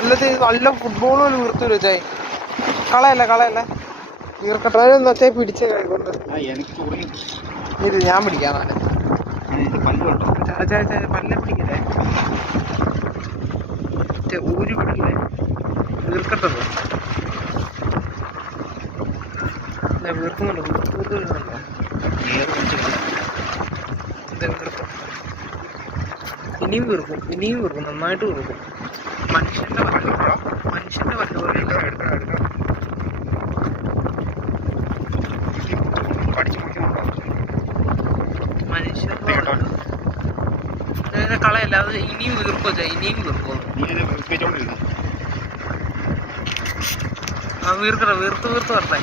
അല്ലത് നല്ല ഫുട്ബോൾ പോലെ വീർത്തു വരും ചായ. കളയല്ല വീർക്കട്ടെ ചായ പിടിച്ച കൊണ്ട് ഇത് ഞാൻ പിടിക്കാം. പല്ല പിടിക്കല്ലേ, ഊരി പിടിക്കല്ലേ, വീർക്കട്ടത് വീർക്കുന്നുണ്ടോ? ഇനിയും വീർക്കും, നന്നായിട്ട് വീർക്കും. മനുഷ്യന്റെ പല്ല് പോലെ കളയല്ല, അത് ഇനിയും വീർക്കോ ഇനിയും വീർക്കോ? വീർത്ത് വരട്ടെ.